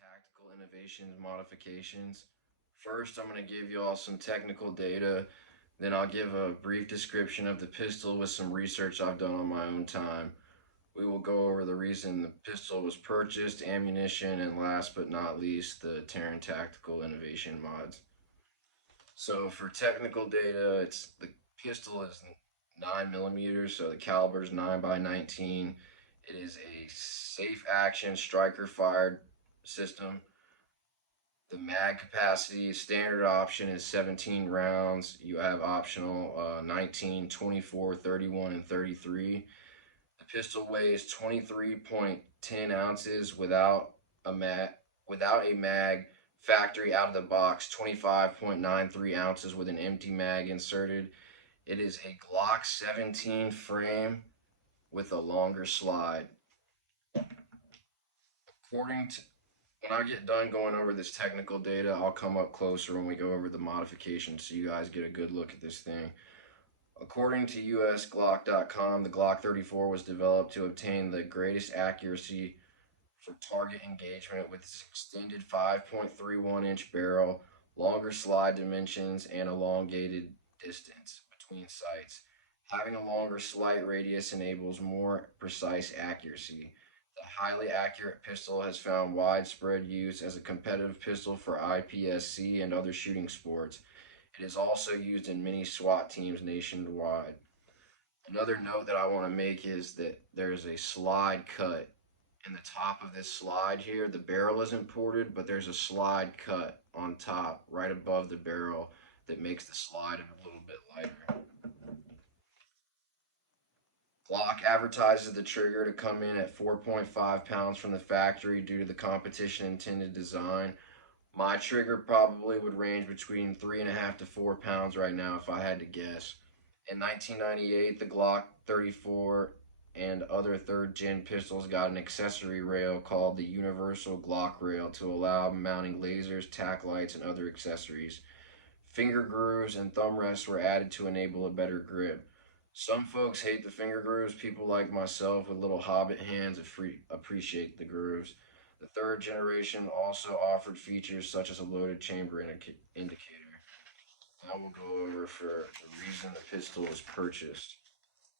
Tactical Innovations Modifications. First, I'm going to give you all some technical data, then I'll give a brief description of the pistol with some research I've done on my own time. We will go over the reason the pistol was purchased, ammunition, and last but not least, the Taran Tactical Innovation mods. So for technical data, it's the pistol is 9 millimeters, so the caliber is 9 by 19. It is a safe action striker fired system. The mag capacity standard option is 17 rounds. You have optional 19, 24, 31, and 33. The pistol weighs 23.10 ounces without a mag. Factory out of the box 25.93 ounces with an empty mag inserted. It is a Glock 17 frame with a longer slide. According to When I get done going over this technical data, I'll come up closer when we go over the modifications so you guys get a good look at this thing. According to usglock.com, the Glock 34 was developed to obtain the greatest accuracy for target engagement with its extended 5.31-inch barrel, longer slide dimensions, and elongated distance between sights. Having a longer sight radius enables more precise accuracy. The highly accurate pistol has found widespread use as a competitive pistol for IPSC and other shooting sports. It is also used in many SWAT teams nationwide. Another note that I want to make is that there is a slide cut in the top of this slide here. The barrel isn't ported, but there's a slide cut on top right above the barrel that makes the slide a little bit lighter. Glock advertises the trigger to come in at 4.5 pounds from the factory due to the competition intended design. My trigger probably would range between 3.5 to 4 pounds right now if I had to guess. In 1998, the Glock 34 and other third gen pistols got an accessory rail called the Universal Glock Rail to allow mounting lasers, tack lights, and other accessories. Finger grooves and thumb rests were added to enable a better grip. Some folks hate the finger grooves. People like myself with little hobbit hands appreciate the grooves. The third generation also offered features such as a loaded chamber indicator. Now we'll go over for the reason the pistol was purchased.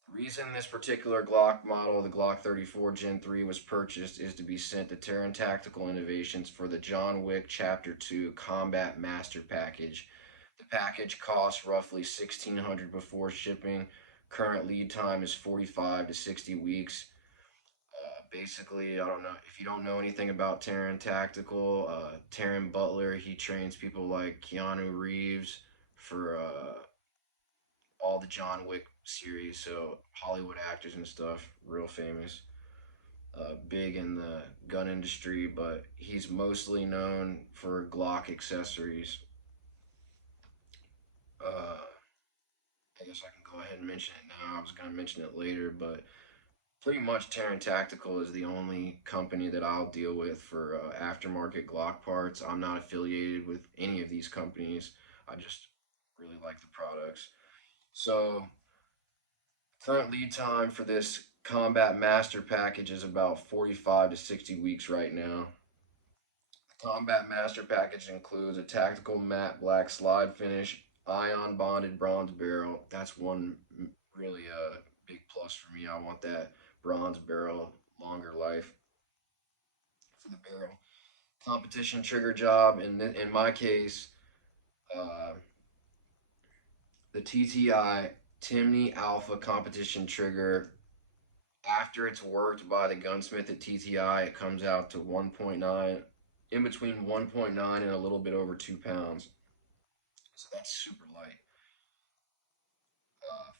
The reason this particular Glock model, the Glock 34 Gen 3, was purchased is to be sent to Taran Tactical Innovations for the John Wick Chapter 2 Combat Master Package. The package costs roughly $1,600 before shipping. Current lead time is 45 to 60 weeks. Basically, I don't know if you don't know anything about Taran Tactical. Taran Butler, he trains people like Keanu Reeves for all the John Wick series, so Hollywood actors and stuff, real famous. Big in the gun industry, but he's mostly known for Glock accessories. I guess I can go ahead and mention it now. I was going to mention it later, but pretty much Taran Tactical is the only company that I'll deal with for aftermarket Glock parts. I'm not affiliated with any of these companies. I just really like the products. So, current lead time for this Combat Master package is about 45 to 60 weeks right now. The Combat Master package includes a tactical matte black slide finish, ion bonded bronze barrel. That's one really big plus for me. I want that bronze barrel, longer life for the barrel. Competition trigger job. In my case, uh, the TTI Timney Alpha competition trigger. After it's worked by the gunsmith at TTI, it comes out to 1.9, in between 1.9 and a little bit over 2 pounds. So that's super light.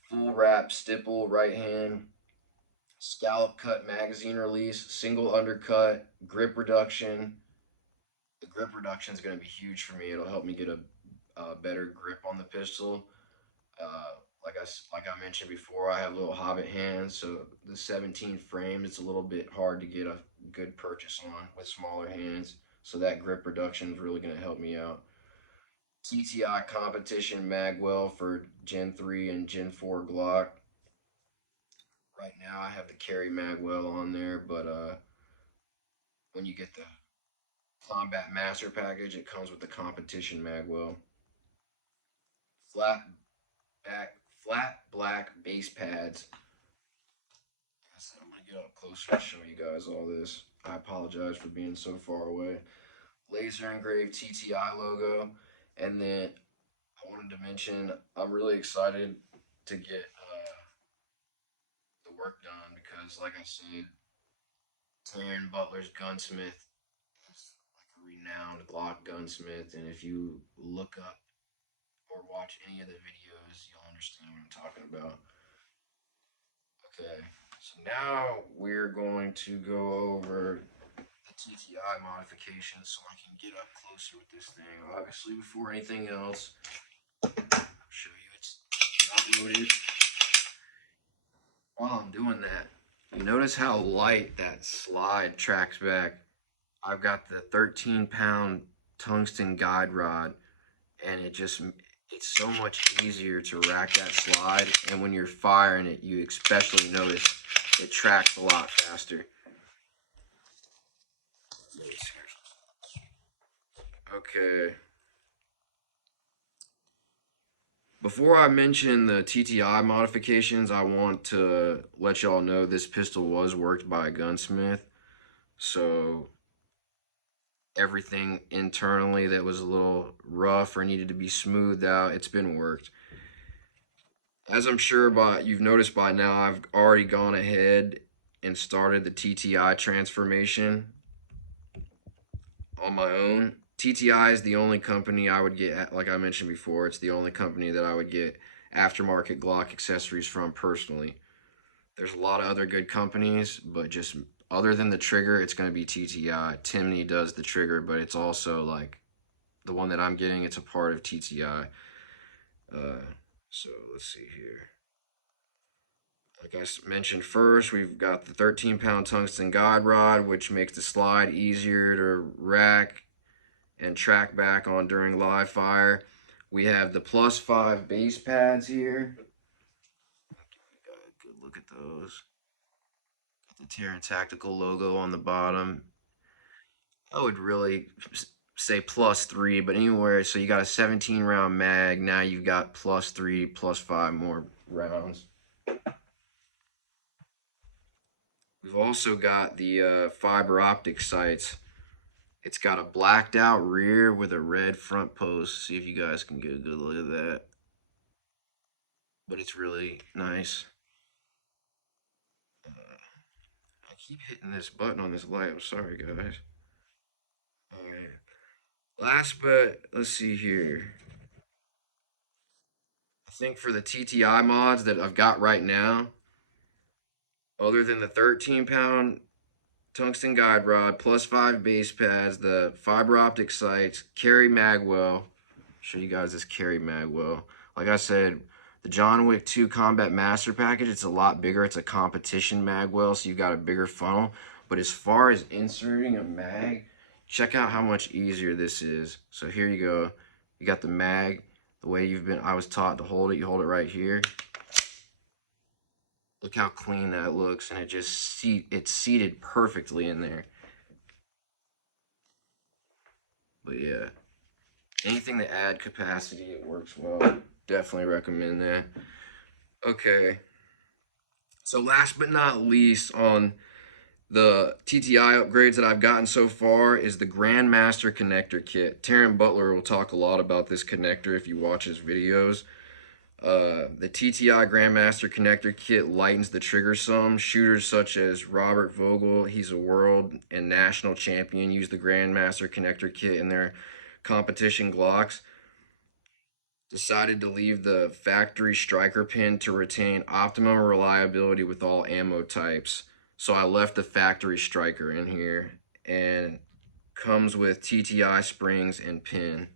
Full wrap stipple right hand, scallop cut magazine release, single undercut, grip reduction. The grip reduction is going to be huge for me. It'll help me get a better grip on the pistol. Uh, like I mentioned before, I have little hobbit hands, so the 17 frame it's a little bit hard to get a good purchase on with smaller hands. So that grip reduction is really going to help me out. TTI competition Magwell for Gen 3 and Gen 4 Glock. Right now I have the Carrie Magwell on there, but when you get the Combat Master Package. It comes with the competition Magwell. Flat flat black base pads. I'm gonna get up closer to show you guys all this. I apologize for being so far away. Laser engraved TTI logo, and then I wanted to mention I'm really excited to get the work done because, like I said, Taran Butler's gunsmith is like a renowned Glock gunsmith, and if you look up or watch any of the videos, you'll understand what I'm talking about. Okay, so now we're going to go over the TTI modifications so I can get up closer with this thing. Obviously, before anything else, I'll show you it's not loaded. While I'm doing that, you notice how light that slide tracks back. I've got the 13-pound Tungsten Guide Rod, and it's so much easier to rack that slide, and when you're firing it, you especially notice it tracks a lot faster. Okay. Before I mention the TTI modifications, I want to let y'all know this pistol was worked by a gunsmith. So everything internally that was a little rough or needed to be smoothed out, it's been worked. As I'm sure you've noticed by now, I've already gone ahead and started the TTI transformation on my own. TTI is the only company I would get, like I mentioned before, it's the only company that I would get aftermarket Glock accessories from personally. There's a lot of other good companies, but just other than the trigger, it's going to be TTI. Timney does the trigger, but it's also like the one that I'm getting, it's a part of TTI. So let's see here. Like I mentioned first, we've got the 13-pound Tungsten Guide Rod, which makes the slide easier to rack and track back on during live fire. We have the +5 base pads here. Got a good look at those. Got the Taran Tactical logo on the bottom. I would really say +3, but anywhere, so you got a 17-round mag. Now you've got +3, +5 more rounds. We've also got the fiber optic sights. It's got a blacked out rear with a red front post. See if you guys can get a good look at that. But it's really nice. I keep hitting this button on this light. I'm sorry, guys. Alright. Last but, let's see here. I think for the TTI mods that I've got right now, other than the 13-pound Tungsten Guide Rod, +5 base pads, the fiber optic sights, Carrie Magwell. Show you guys this Carrie Magwell. Like I said, the JW2 Combat Master Package, it's a lot bigger. It's a competition Magwell, so you've got a bigger funnel. But as far as inserting a mag, check out how much easier this is. So here you go. You got the mag, the way I was taught to hold it. You hold it right here. Look how clean that looks, and it's seated perfectly in there. But yeah, anything to add capacity, it works well. Definitely recommend that. Okay, so last but not least on the TTI upgrades that I've gotten so far is the Grandmaster connector kit. Taran Butler will talk a lot about this connector if you watch his videos. The TTI Grandmaster connector kit lightens the trigger some. Shooters such as Robert Vogel, he's a world and national champion, use the Grandmaster connector kit in their competition Glocks. Decided to leave the factory striker pin to retain optimum reliability with all ammo types. So I left the factory striker in here, and comes with TTI springs and pin.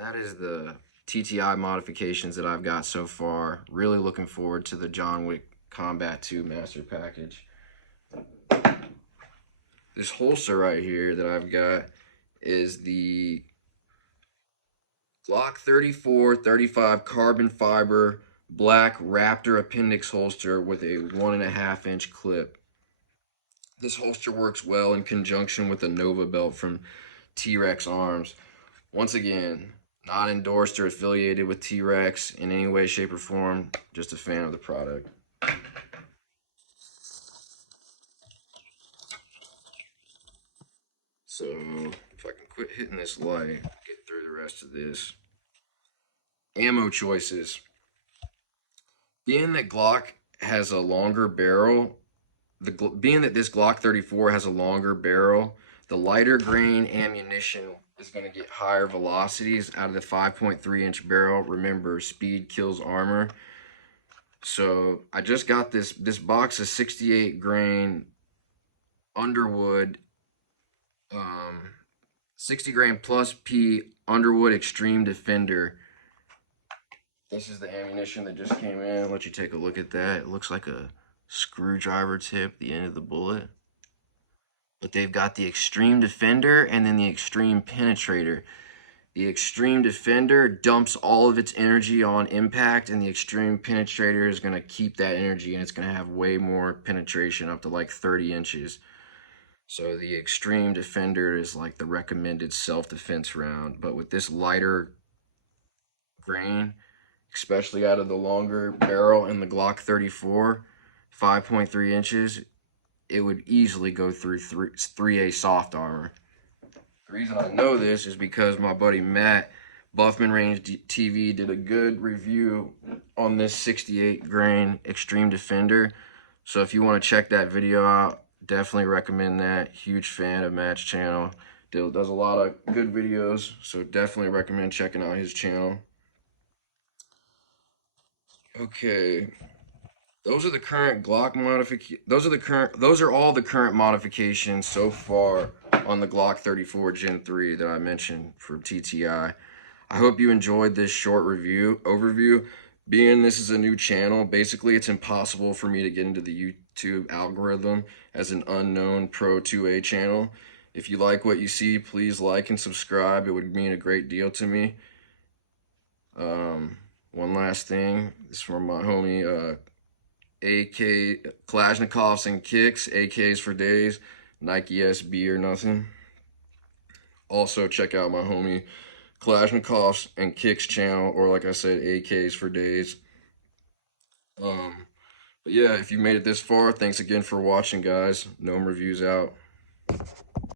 That is the TTI modifications that I've got so far. Really looking forward to the John Wick Combat 2 Master Package. This holster right here that I've got is the Glock 34-35 carbon fiber black Raptor appendix holster with a 1.5-inch clip. This holster works well in conjunction with the Nova belt from T-Rex Arms. Once again, not endorsed or affiliated with T-Rex in any way, shape, or form. Just a fan of the product. So, if I can quit hitting this light, get through the rest of this. Ammo choices. Being that Glock has a longer barrel, being that this Glock 34 has a longer barrel, the lighter grain ammunition is going to get higher velocities out of the 5.3-inch barrel. Remember, speed kills armor. So I just got this box of 68 grain Underwood, 60 grain plus P Underwood Extreme Defender. This is the ammunition that just came in. I'll let you take a look at that. It looks like a screwdriver tip, the end of the bullet. But they've got the Extreme Defender and then the Extreme Penetrator. The Extreme Defender dumps all of its energy on impact, and the Extreme Penetrator is going to keep that energy, and it's going to have way more penetration, up to like 30 inches. So the Extreme Defender is like the recommended self-defense round. But with this lighter grain, especially out of the longer barrel and the Glock 34, 5.3 inches, it would easily go through 3A soft armor. The reason I know this is because my buddy Matt, Buffman Range TV, did a good review on this 68 grain Extreme Defender. So if you want to check that video out, definitely recommend that. Huge fan of Matt's channel. Does a lot of good videos, so definitely recommend checking out his channel. Okay, those are the current Glock modifications. Those are all the current modifications so far on the Glock 34 Gen 3 that I mentioned from TTI. I hope you enjoyed this short overview. Being this is a new channel, basically it's impossible for me to get into the YouTube algorithm as an unknown Pro 2A channel. If you like what you see, please like and subscribe. It would mean a great deal to me. One last thing, this is from my homie AK Kalashnikovs and Kicks, AKs for days, Nike SB or nothing. Also check out my homie Kalashnikovs and Kicks channel, or like I said, AKs for days. But yeah, if you made it this far, thanks again for watching, guys. Gnome Reviews out.